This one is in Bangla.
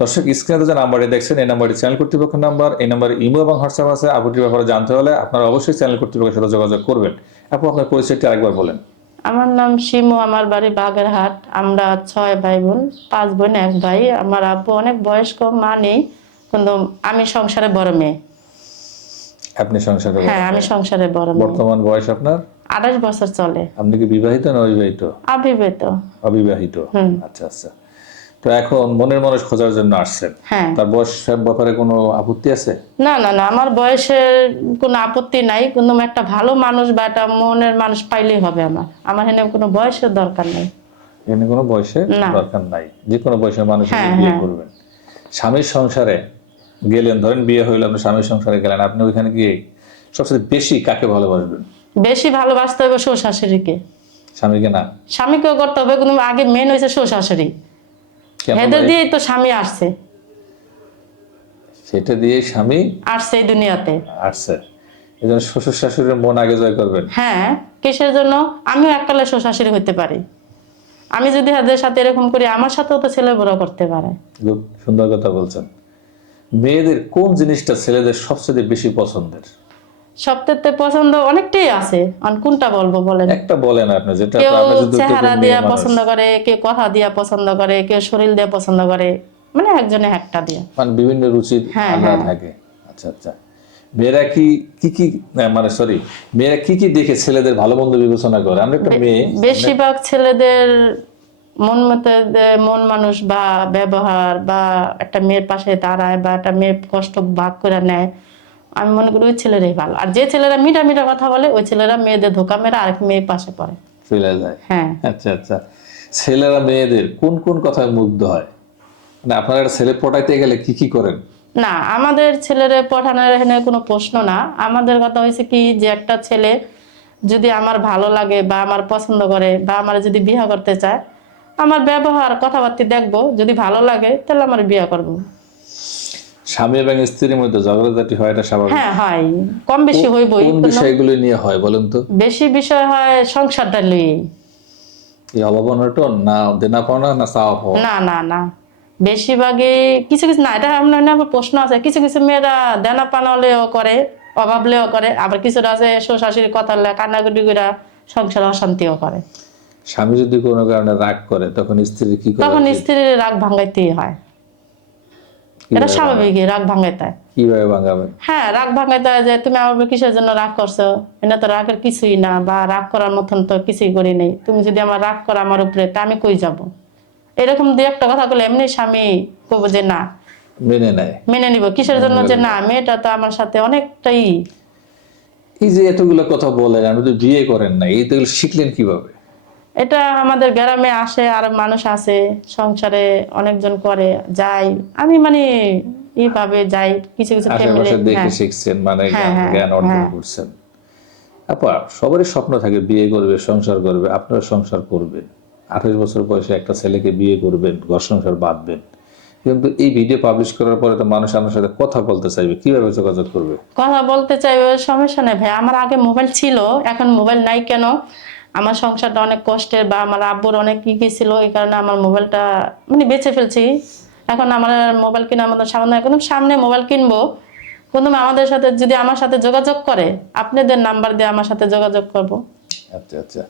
দর্শক স্ক্রিনে যে নাম্বারটি দেখছেন এই নাম্বারটি চ্যানেল কর্তৃপক্ষের নাম্বার এই নাম্বারে ইমো এবং হোয়াটসঅ্যাপ আছে। আপুটির ব্যাপারে জানতে হলে আপনারা অবশ্যই চ্যানেল কর্তৃপক্ষের সাথে যোগাযোগ করবেন। আপু আপনার পরিচয়টি আরেকবার বলেন। আমার নাম শিমু আমার বাড়ি বাগেরহাট। আমরা ছয় ভাই বোন পাঁচ বোন এক ভাই। আমার আব্বু অনেক বয়স্ক মা নেই কিন্তু আমি সংসারে বড় মেয়ে। আপনি সংসারে হ্যাঁ আমি সংসারে বড় মেয়ে। বর্তমান বয়স আপনার? আঠাশ বছর চলে। আপনি কি বিবাহিত না অবিবাহিত? আবিবেত অবিবাহিত। আচ্ছা আচ্ছা। তো এখন মনের মানুষ খোঁজার জন্য আসছেন। হ্যাঁ। তার বয়স ব্যাপারে কোনো আপত্তি আছে? না না না আমার বয়সের কোনো আপত্তি নাই। কিন্তু একটা ভালো মানুষ বা একটা মনের মানুষ পাইলেই হবে আমার। আমার এখানে কোনো বয়সের দরকার নেই। এখানে কোনো বয়সে না। দরকার নাই। যে কোনো বয়সের মানুষ হ্যাঁ, বিয়ে হ্যাঁ। করবেন। স্বামীর সংসারে গেলেন ধরেন বিয়ে হইল আপনি স্বামীর সংসারে গেলেন আপনি ওইখানে গিয়ে সবচেয়ে বেশি কাকে ভালোবাসবেন? বেশি ভালোবাসতে হবে শ্বশুর শাশুড়িকে স্বামীকে না? স্বামীকেও করতে হবে কিন্তু আগে মেন হয়েছে শ্বশুর শাশুড়ি এদের দিয়েই তো স্বামী আসছে। সেটা দিয়ে স্বামী আসছে এই দুনিয়াতে। আসছে। এই জন্য শ্বশুর শাশুড়ির মন আগে জয় করবেন। হ্যাঁ কিসের জন্য? আমিও এককালে শ্বশুর হইতে পারি। আমি যদি এদের সাথে এরকম করি আমার সাথেও তো ছেলে বড় করতে পারে। খুব সুন্দর কথা বলছেন। মেয়েদের কোন জিনিসটা ছেলেদের সবচেয়ে বেশি পছন্দের? সবথেকে পছন্দ অনেকটাই আছে। আর কোনটা বলব বলেন? একটা বলেন আপনি যেটা কেউ চেহারা দিয়া পছন্দ করে কেউ কথা দিয়া পছন্দ করে কেউ শরীর দিয়ে পছন্দ করে মানে একজনে একটা দিয়ে। মানে বিভিন্ন রুচির হ্যাঁ, আলাদা হ্যাঁ। থাকে। আচ্ছা আচ্ছা। মেয়েরা কি কি কি মানে সরি মেয়েরা কি কি দেখে ছেলেদের ভালো মন্দ বিবেচনা করে? আমরা একটা মেয়ে বেশিরভাগ ছেলেদের মন মতে মন মানুষ বা ব্যবহার বা একটা মেয়ের পাশে দাঁড়ায় বা একটা মেয়ের কষ্ট ভাগ করে নেয় আমি মনে করি ওই ছেলেরাই ভালো। আর যে ছেলেরা মিঠা মিঠা কথা বলে ওই ছেলেরা মেয়েদের ধোকা মেরে আরেক মেয়ে পাশে পড়ে। চলে যায়। হ্যাঁ। আচ্ছা আচ্ছা। ছেলেরা মেয়েদের কোন কোন কথায় মুগ্ধ হয়? মানে আপনারা ছেলে পটাইতে গেলে কি কি করেন? না আমাদের ছেলেরে পঠানোর এখানে কোনো প্রশ্ন না। আমাদের কথা হয়েছে কি যে একটা ছেলে যদি আমার ভালো লাগে বা আমার পছন্দ করে বা আমার যদি বিয়ে করতে চায় আমার ব্যবহার কথাবার্তা দেখব। যদি ভালো লাগে তাহলে আমার বিয়ে করব। স্বামী এবং স্ত্রীর মধ্যে ঝগড়াঝাটি হয় এটা স্বাভাবিক। হ্যাঁ হয়। কম বেশি হইবই। কোন বিষয়গুলো নিয়ে হয় বলেন তো? বেশি বিষয় হয় সংসারটা লইয়ে এই অভাব অনটন না দেনা পাওনা না চাওয়া পাওয়া না না না। বেশিরভাগই কিছু কিছু না এটা আপনার না আবার প্রশ্ন আছে। কিছু কিছু মেয়েরা দেনা পানালেও করে অভাবলেও করে আবার কিছুটা আছে শ্বশুর কথা হলে কান্নাকুটি করে সংসার অশান্তিও করে। স্বামী যদি কোনো কারণে রাগ করে তখন স্ত্রী কি করে তখন স্ত্রীর রাগ ভাঙাইতেই হয়। এটা স্বাভাবিক রাগ ভাঙাইতে হয় কীভাবে ভাঙাবেন হ্যাঁ রাগ ভাঙাইতে হয় যে তুমি আমার কিসের জন্য রাগ করছ? এটা তো রাগের কিছুই না বা রাগ করার মতন তো কিছুই করি নেই। তুমি যদি আমার রাগ করো আমার উপরে তা আমি কই যাব? এরকম দু একটা কথা বলে এমনি স্বামী কব যে না। মেনে নেয়। মেনে নিব। কিসের জন্য যে না? মেয়েটা তো আমার সাথে অনেকটাই এই যে এতগুলো কথা বলেন আপনি তো বিয়ে করেন না এই তো শিখলেন কীভাবে? এটা আমাদের গ্রামে আসে আর মানুষ আছে সংসারে অনেকজন করে যাই। আমি মানে এইভাবে যাই কিছু কিছু ফ্যামিলি দেখে শিখছেন মানে হ্যাঁ, হ্যাঁ, জ্ঞান অর্জন হ্যাঁ। করছেন। আপা সবারই স্বপ্ন থাকে বিয়ে করবে সংসার করবে আপনারা সংসার করবেন। আঠাশ বছর বয়সে একটা ছেলেকে বিয়ে করবেন ঘর সংসার বাঁধবেন। কিন্তু এই ভিডিও পাবলিশ করার পরে তো মানুষ আপনার সাথে কথা বলতে চাইবে কীভাবে যোগাযোগ করবে? কথা বলতে চাইবে সমস্যা নেই ভাই। আমার আগে মোবাইল ছিল এখন মোবাইল নাই কেন? আমার সংসারটা অনেক কষ্টের বা আমার আব্বুর অনেক কি ছিল, এই কারণে আমার মোবাইলটা মানে বেছে ফেলছি। এখন আমার মোবাইল কিনা আমাদের সামনে এখন সামনে মোবাইল কিনবো, কোনো আমাদের সাথে যদি আমার সাথে যোগাযোগ করে, আপনাদের নাম্বার দিয়ে আমার সাথে যোগাযোগ করব। আচ্ছা আচ্ছা।